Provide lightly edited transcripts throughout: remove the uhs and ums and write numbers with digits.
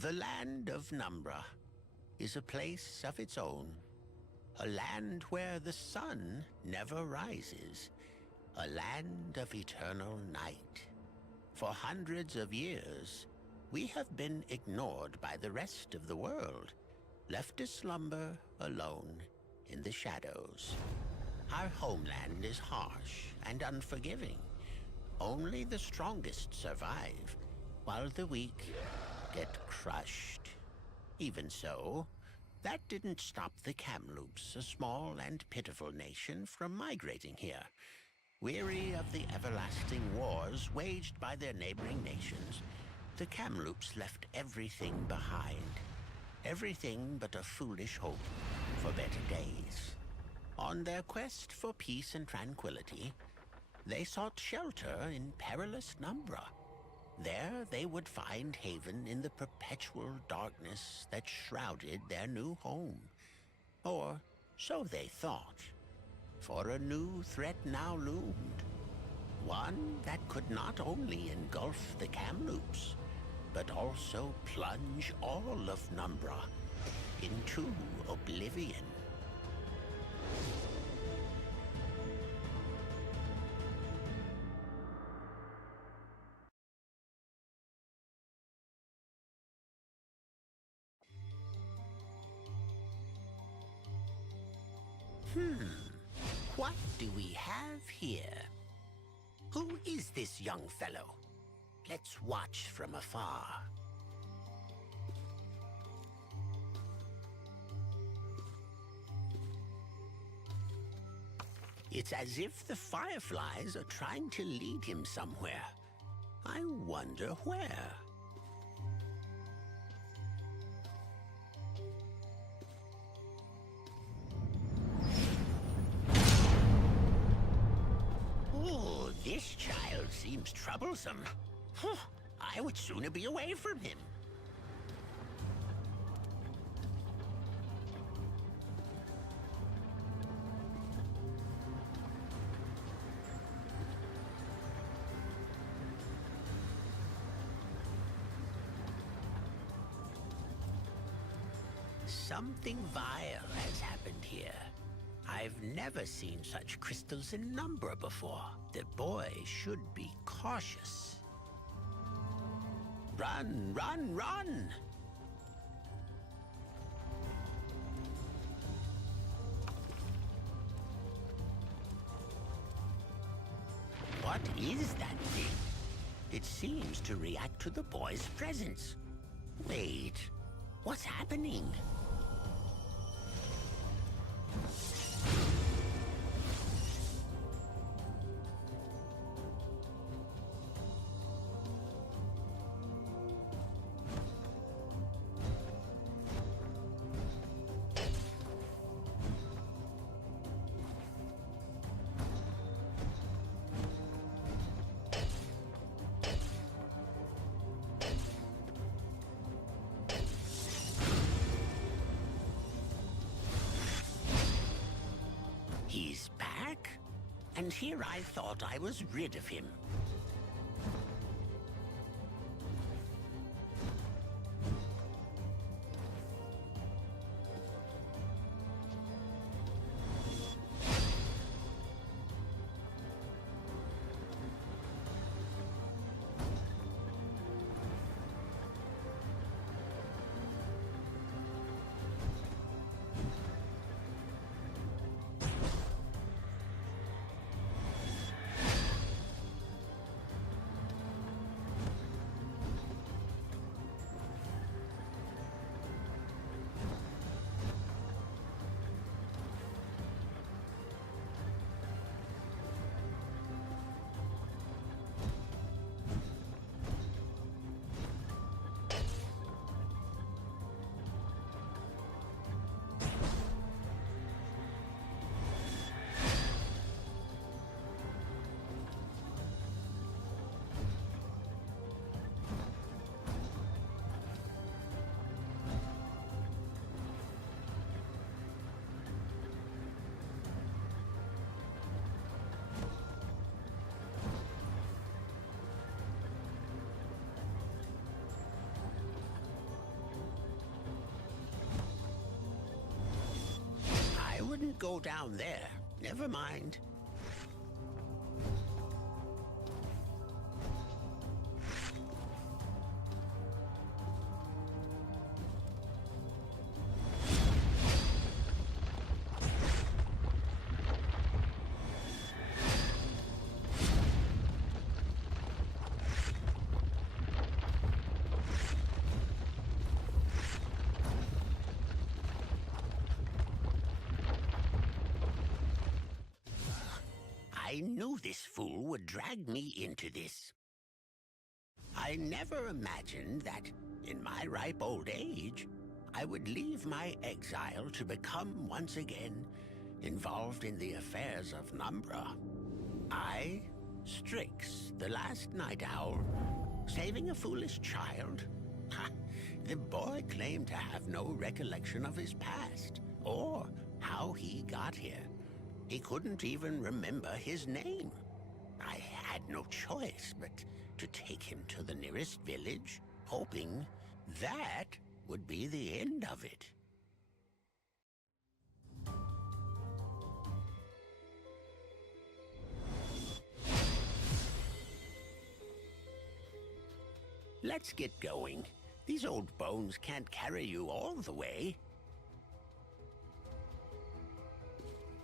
The land of Numbra is a place of its own, a land where the sun never rises, a land of eternal night. For hundreds of years, we have been ignored by the rest of the world, left to slumber alone in the shadows. Our homeland is harsh and unforgiving. Only the strongest survive, while the weak get crushed. Even so, that didn't stop the Kamloops, a small and pitiful nation, from migrating here. Weary of the everlasting wars waged by their neighboring nations, the Kamloops left everything behind. Everything but a foolish hope for better days. On their quest for peace and tranquility, they sought shelter in perilous Numbra. There they would find haven in the perpetual darkness that shrouded their new home. Or so they thought, for a new threat now loomed. One that could not only engulf the Kamloops, but also plunge all of Numbra into oblivion. What do we have here? Who is this young fellow? Let's watch from afar. It's as if the fireflies are trying to lead him somewhere. I wonder where. Oh, this child seems troublesome. I would sooner be away from him. Something vile has happened here. I've never seen such crystals in Numbra before. The boy should be cautious. Run, run, run! What is that thing? It seems to react to the boy's presence. Wait, what's happening? He's back? And here I thought I was rid of him. can't go down there. Never mind. I knew this fool would drag me into this. I never imagined that, in my ripe old age, I would leave my exile to become once again involved in the affairs of Numbra. I, Strix, the last night owl, saving a foolish child? Ha! The boy claimed to have no recollection of his past, or how he got here. He couldn't even remember his name. I had no choice but to take him to the nearest village, hoping that would be the end of it. Let's get going. These old bones can't carry you all the way.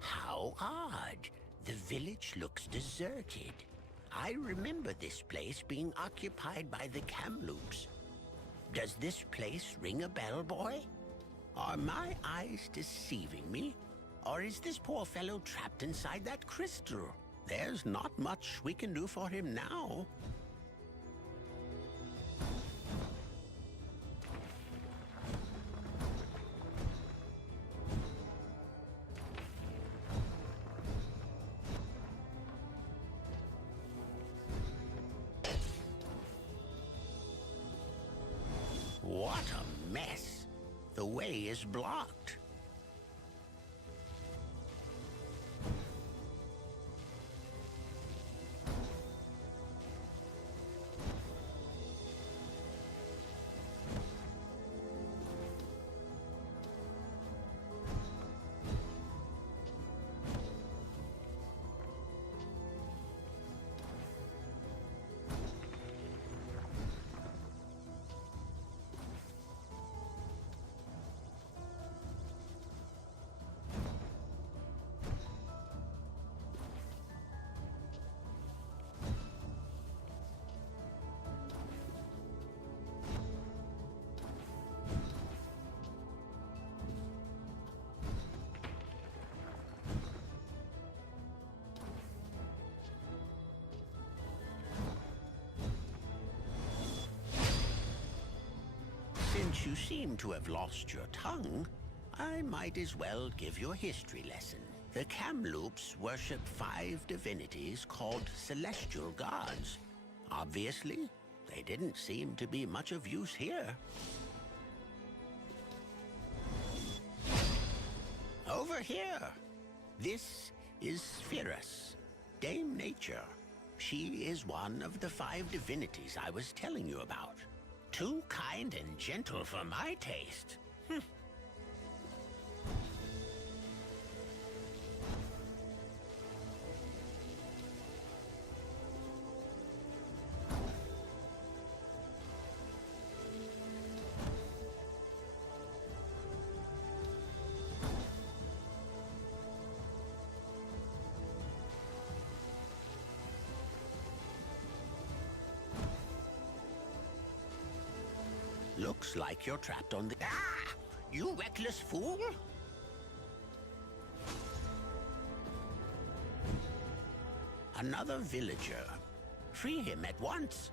How odd. The village looks deserted. I remember this place being occupied by the Kamloops. Does this place ring a bell, boy? Are my eyes deceiving me? Or is this poor fellow trapped inside that crystal? There's not much we can do for him now. What a mess! The way is blocked. Since you seem to have lost your tongue, I might as well give you a history lesson. The Kamloops worship 5 divinities called celestial gods. Obviously, they didn't seem to be much of use here. Over here! This is Spherus, Dame Nature. She is one of the 5 divinities I was telling you about. Too kind and gentle for my taste. Looks like you're trapped on the... Ah! You reckless fool! Another villager. Free him at once.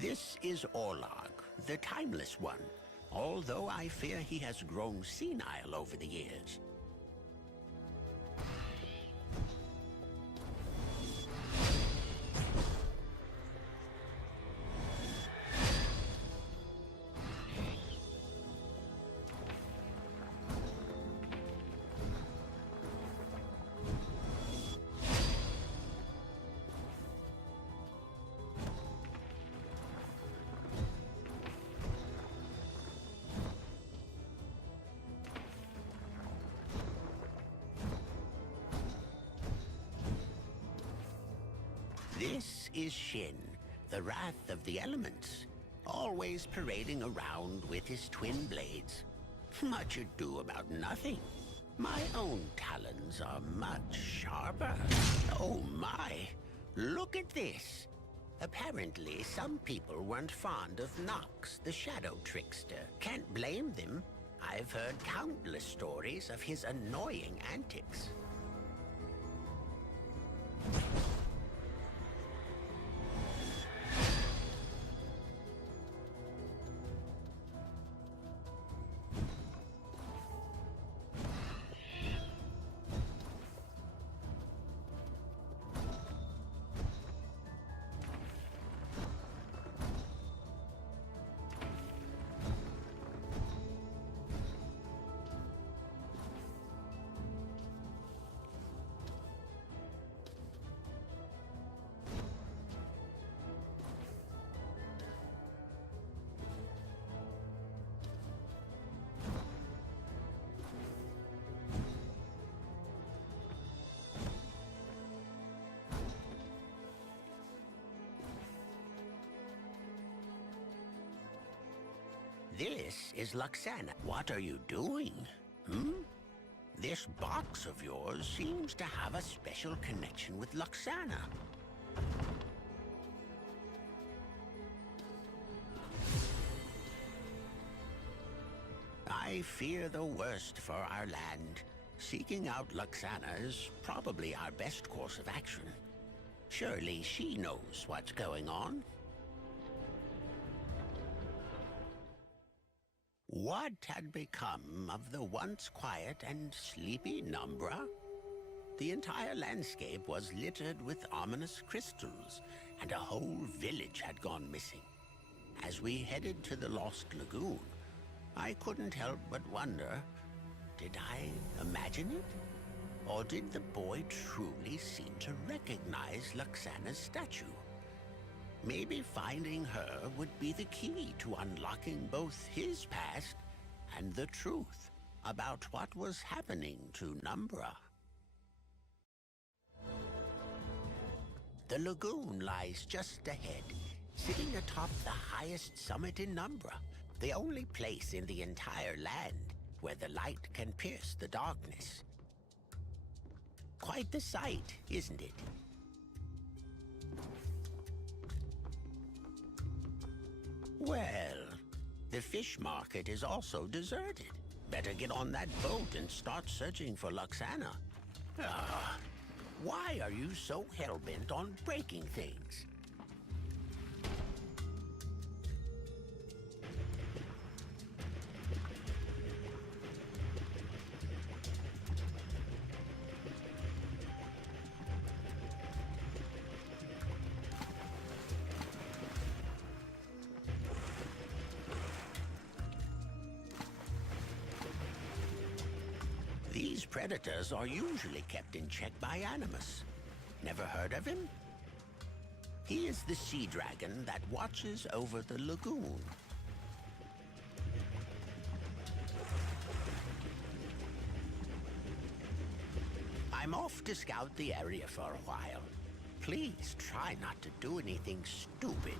This is Orlog, the Timeless One, although I fear he has grown senile over the years. This is Shin, the wrath of the elements, always parading around with his twin blades. Much ado about nothing. My own talons are much sharper. Oh my! Look at this! Apparently, some people weren't fond of Nox, the shadow trickster. Can't blame them. I've heard countless stories of his annoying antics. This is Luxana. What are you doing? This box of yours seems to have a special connection with Luxana. I fear the worst for our land. Seeking out Luxana is probably our best course of action. Surely she knows what's going on. What had become of the once quiet and sleepy Numbra? The entire landscape was littered with ominous crystals, and a whole village had gone missing. As we headed to the Lost Lagoon, I couldn't help but wonder, did I imagine it? Or did the boy truly seem to recognize Luxana's statue? Maybe finding her would be the key to unlocking both his past and the truth about what was happening to Numbra. The lagoon lies just ahead, sitting atop the highest summit in Numbra, the only place in the entire land where the light can pierce the darkness. Quite the sight, isn't it? Well, the fish market is also deserted. Better get on that boat and start searching for Luxana. Why are you so hell-bent on breaking things? These predators are usually kept in check by Animus. Never heard of him? He is the sea dragon that watches over the lagoon. I'm off to scout the area for a while. Please try not to do anything stupid.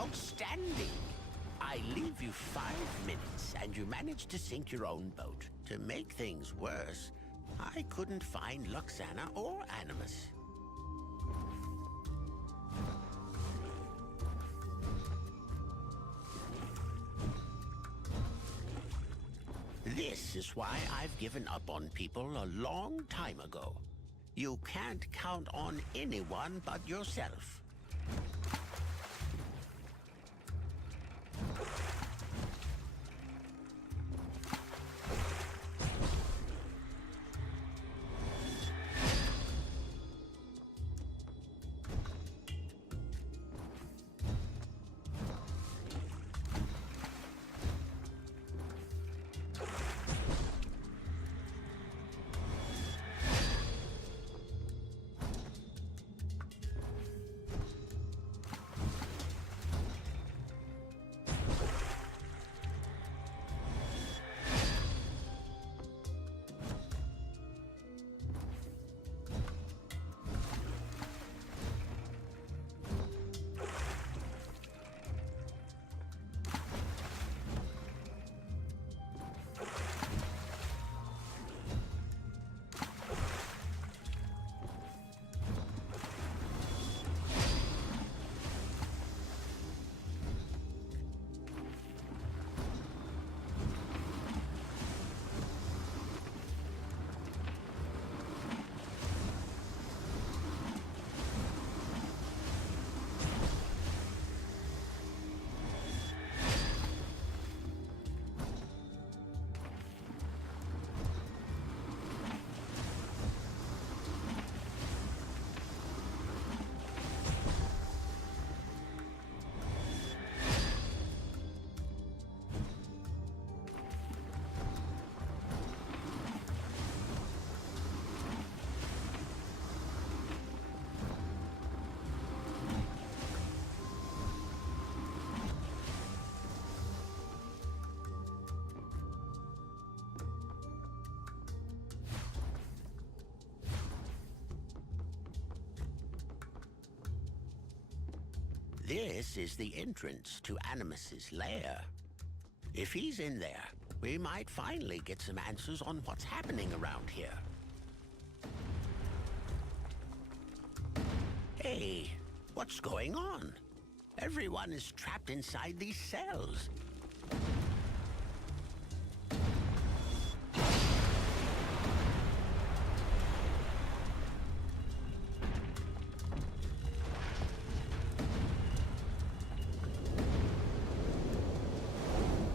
Outstanding! I leave you 5 minutes, and you manage to sink your own boat. To make things worse, I couldn't find Luxana or Animus. This is why I've given up on people a long time ago. You can't count on anyone but yourself. This is the entrance to Animus's lair. If he's in there, we might finally get some answers on what's happening around here. Hey, what's going on? Everyone is trapped inside these cells.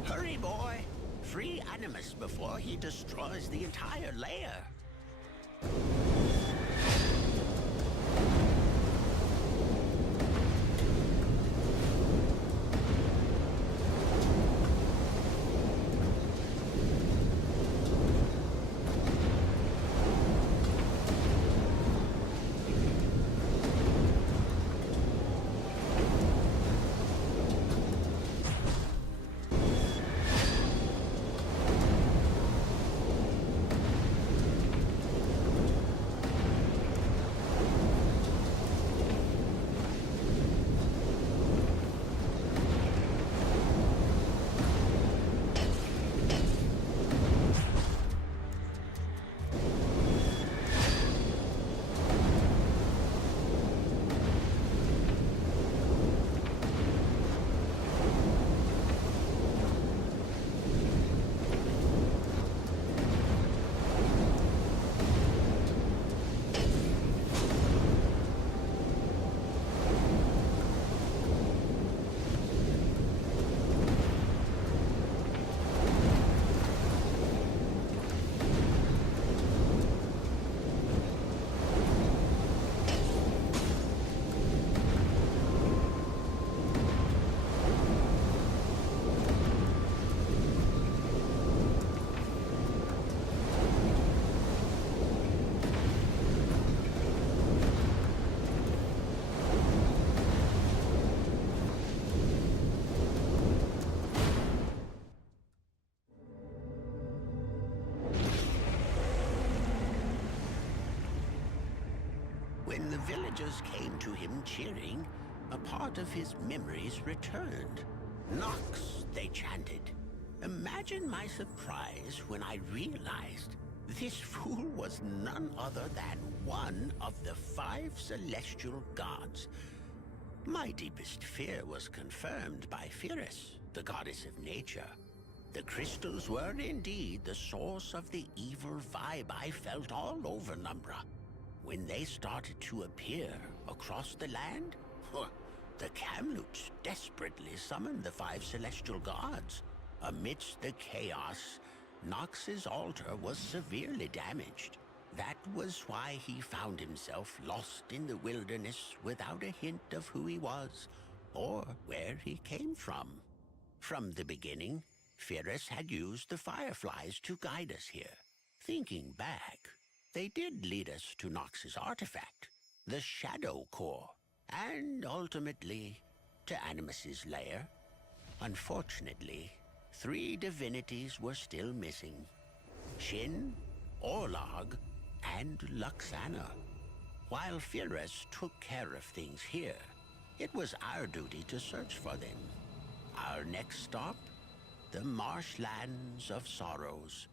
Hurry, boy! Free Animus before he destroys the entire lair. When the villagers came to him cheering, A part of his memories returned. Nox, they chanted. Imagine my surprise when I realized this fool was none other than one of the 5 celestial gods. My deepest fear was confirmed by Pyrrhus, the goddess of nature. The crystals were indeed the source of the evil vibe I felt all over Numbra. When they started to appear across the land, the Kamloops desperately summoned the 5 celestial gods. Amidst the chaos, Nox's altar was severely damaged. That was why he found himself lost in the wilderness without a hint of who he was or where he came from. From the beginning, Pyrrhus had used the fireflies to guide us here. Thinking back, they did lead us to Nox's artifact, the Shadow Core, and ultimately to Animus's lair. Unfortunately, 3 divinities were still missing: Shin, Orlog, and Luxana. While Pyrrhus took care of things here, it was our duty to search for them. Our next stop? The marshlands of sorrows.